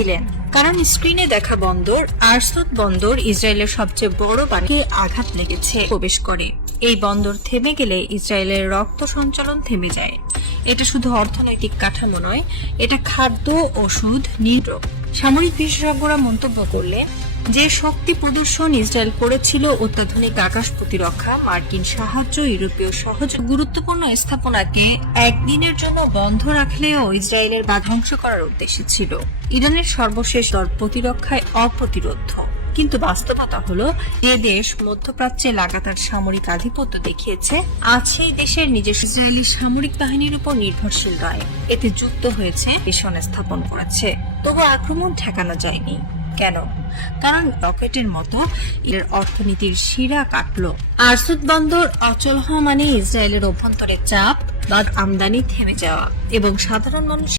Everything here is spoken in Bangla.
ছিলেন, কারণ স্ক্রিনে দেখা বন্দর আরসুদ বন্দর ইসরায়েলের সবচেয়ে বড় বাণিজ্যে আঘাত লেগেছে প্রবেশ করে। এই বন্দর থেমে গেলে ইসরায়েলের রক্ত সঞ্চালন থেমে যায়। এটা শুধু অর্থনৈতিক কাঠামো নয়, এটা খাদ্য, ওষুধ, নির্যোগ। সামরিক বিশেষজ্ঞরা মন্তব্য করলেন, যে শক্তি প্রদর্শন ইসরায়েল করেছিল, অত্যাধুনিক আকাশ প্রতিরক্ষা, মার্কিন সাহায্য, ইউরোপীয় সহযোগ, গুরুত্বপূর্ণ স্থাপনাকে একদিনের জন্য বন্ধ রাখলেও ইসরায়েলের বাধা ধ্বংস করার উদ্দেশ্যে ছিল। ইরানের সর্বশেষ দর প্রতিরক্ষায় অপ্রতিরোধ্য। কিন্তু বাস্তবতা হলো, যে দেশ মধ্যপ্রাচ্যে লাগাতার সামরিক আধিপত্য দেখিয়েছে, আজ সেই দেশের নিজস্ব ইসরায়েলি সামরিক বাহিনীর উপর নির্ভরশীল নয়। এতে যুক্ত হয়েছে, মিশন স্থাপন করেছে, তবু আক্রমণ ঠেকানো যায়নি। কেন? কারণ রকেটের মতো এর অর্থনীতির শিরা কাটল। আরসুদ বন্দর অচল হওয়া মানে ইসরায়েলের অভ্যন্তরে চাপ বা আমদানি থেমে যাওয়া এবং সাধারণ মানুষ